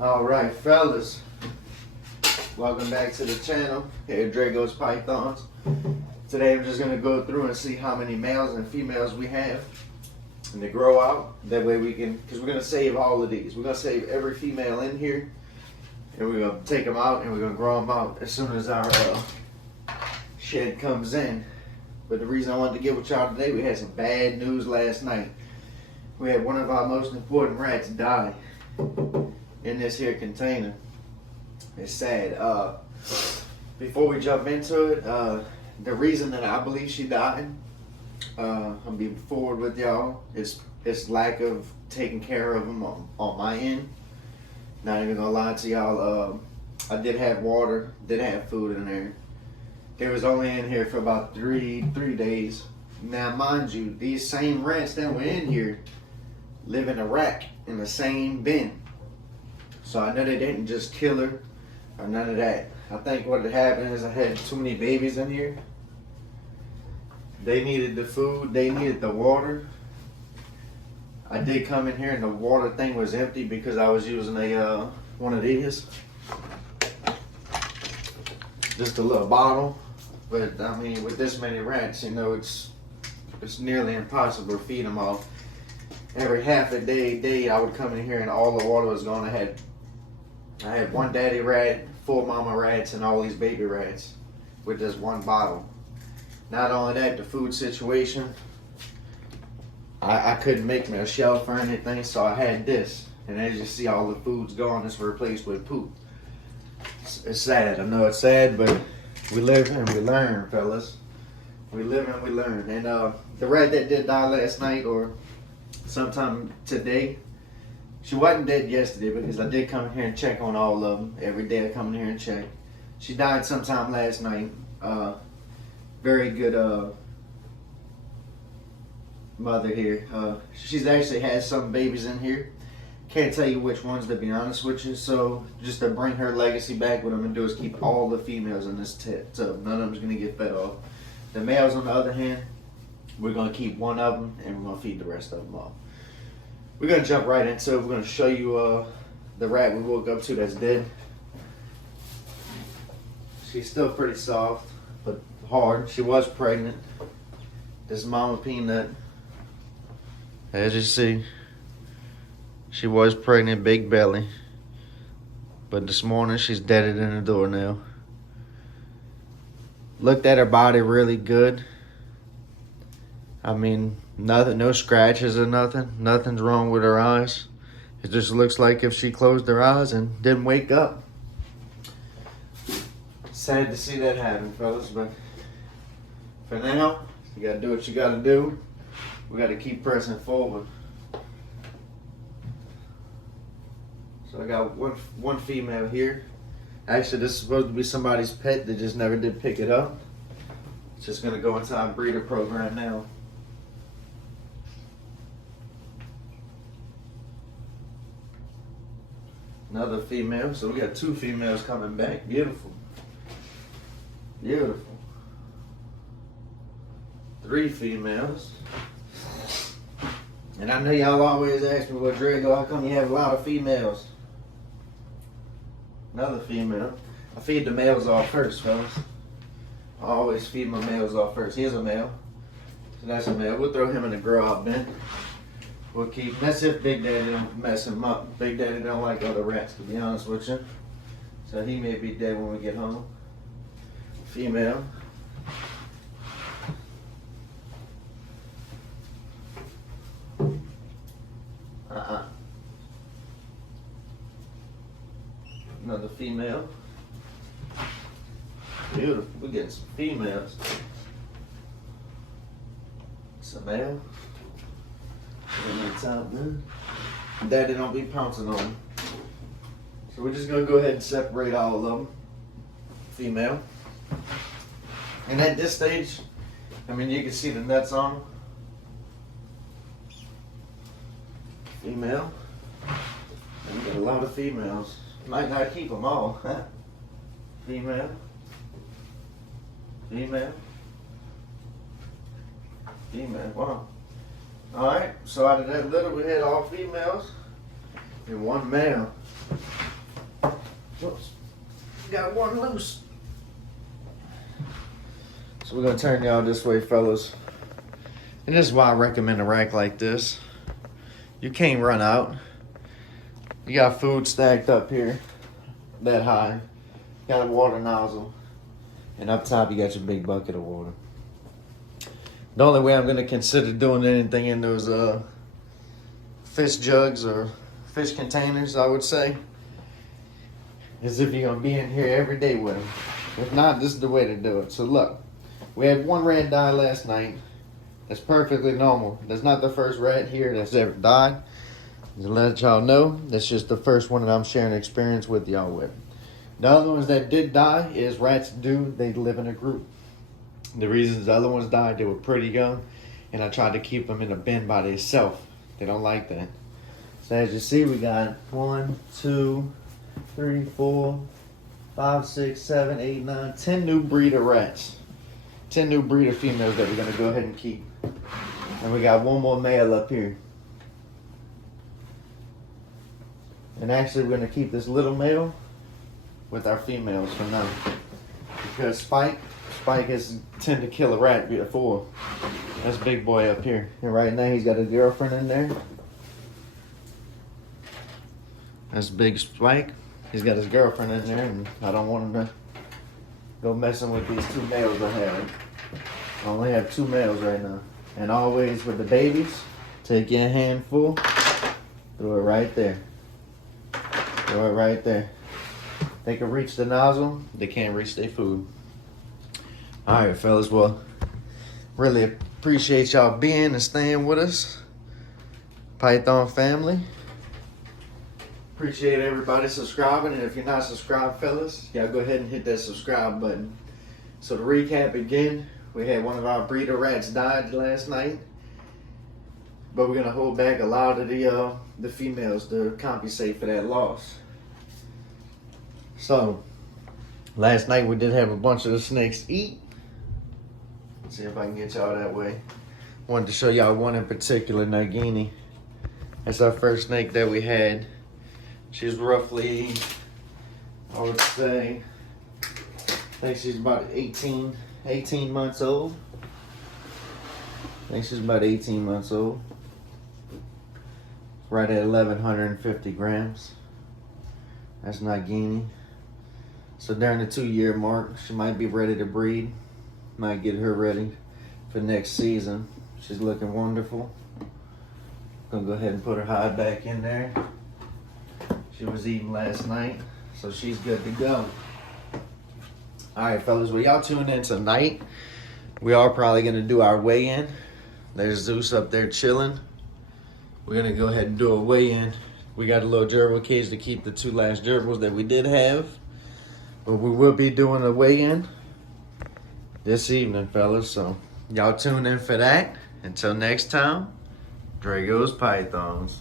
Alright, fellas, welcome back to the channel here at Drago's Pythons. Today I'm just going to go through and see how many males and females we have and to grow out. That way we can, because we're going to save all of these. We're going to save every female in here and we're going to take them out and we're going to grow them out as soon as our shed comes in. But the reason I wanted to get with y'all today, we had some bad news last night. We had one of our most important rats die in this here container. It's sad. Before we jump into it, the reason that I believe she died, I'll be forward with y'all, is lack of taking care of them on my end. Not even gonna lie to y'all, I did have water, did have food in there. It was only in here for about three days. Now mind you, these same rats that were in here live in a rack in the same bin. So I know they didn't just kill her or none of that. I think what had happened is I had too many babies in here. They needed the food, they needed the water. I did come in here and the water thing was empty because I was using a one of these. Just a little bottle. But I mean, with this many rats, you know, it's nearly impossible to feed them all. Every half a day, I would come in here and all the water was gone. I had one daddy rat, 4 mama rats, and all these baby rats with just one bottle. Not only that, the food situation, I couldn't make me a shelf or anything, so I had this. And as you see, all the food's gone. It's replaced with poop. It's sad. I know it's sad, but we live and we learn, fellas. We live and we learn. And the rat that did die last night or sometime today, she wasn't dead yesterday because I did come here and check on all of them. Every day I come in here and check. She died sometime last night. Very good mother here. She's actually had some babies in here. Can't tell you which ones, to be honest with you. So just to bring her legacy back, what I'm going to do is keep all the females in this tub. None of them's going to get fed off. The males, on the other hand, we're going to keep one of them and we're going to feed the rest of them off. We're going to jump right into it. We're going to show you the rat we woke up to that's dead. She's still pretty soft, but hard. She was pregnant. This is Mama Peanut. As you see, she was pregnant, big belly. But this morning, she's deaded in the door now. Looked at her body really good. I mean, nothing, no scratches or nothing. Nothing's wrong with her eyes. It just looks like if she closed her eyes and didn't wake up. Sad to see that happen, fellas, but for now, you gotta do what you gotta do. We gotta keep pressing forward. So I got one female here. Actually, this is supposed to be somebody's pet that just never did pick it up. It's just gonna go into our breeder program now. Another female, so we got 2 females coming back. Beautiful. Beautiful. 3 females. And I know y'all always ask me, well, Drago, how come you have a lot of females? Another female. I feed the males off first, fellas. I always feed my males off first. Here's a male. So that's a male. We'll throw him in the grow out bin. We'll keep, that's if Big Daddy don't mess him up. Big Daddy don't like other rats, to be honest with you. So he may be dead when we get home. Female. Another female. Beautiful. We're getting some females. It's a male. Daddy don't be pouncing on them. So we're just gonna go ahead and separate all of them. Female. And at this stage, I mean, you can see the nuts on them. Female. And we got a lot of females. Might not keep them all. Female. Female. Female. Wow. Alright, so out of that litter we had all females and 1 male. Whoops. Got one loose. So we're gonna turn y'all this way, fellas. And this is why I recommend a rack like this. You can't run out. You got food stacked up here that high. Got a water nozzle. And up top you got your big bucket of water. The only way I'm gonna consider doing anything in those fish jugs or fish containers, I would say, is if you're gonna be in here every day with them. If not, this is the way to do it. So look, we had one rat die last night. That's perfectly normal. That's not the first rat here that's ever died. To let y'all know, that's just the first one that I'm sharing experience with y'all with. The other ones that did die is rats they live in a group. The reasons the other ones died, they were pretty young, and I tried to keep them in a bin by themselves. They don't like that. So as you see, we got 1, 2, 3, 4, 5, 6, 7, 8, 9, 10 new breeder rats. 10 new breeder females that we're gonna go ahead and keep. And we got one more male up here. And actually we're gonna keep this little male with our females for now. Because Spike has tend to kill a rat before. That's big boy up here. And right now he's got a girlfriend in there. That's big Spike. He's got his girlfriend in there, and I don't want him to go messing with these two males I have. I only have 2 males right now. And always with the babies, take your handful, throw it right there. Throw it right there. They can reach the nozzle, they can't reach their food. Alright, fellas, well, really appreciate y'all being and staying with us. Python family. Appreciate everybody subscribing, and if you're not subscribed, fellas, y'all go ahead and hit that subscribe button. So to recap again, we had one of our breeder rats died last night, but we're gonna hold back a lot of the females to compensate for that loss. So last night we did have a bunch of the snakes eat. Let's see if I can get y'all that way. Wanted to show y'all one in particular, Nagini. That's our first snake that we had. She's roughly, I would say, I think she's about 18 months old. I think she's about 18 months old. Right at 1,150 grams. That's Nagini. So during the 2-year mark, she might be ready to breed. Might get her ready for next season. She's looking wonderful. Gonna go ahead and put her hide back in there. She was eating last night, so she's good to go. Alright, fellas, well, y'all tune in tonight. We are probably gonna do our weigh-in. There's Zeus up there chilling. We're gonna go ahead and do a weigh-in. We got a little gerbil cage to keep the 2 last gerbils that we did have. But we will be doing a weigh-in this evening, fellas. So y'all tune in for that. Until next time, Drago's Pythons.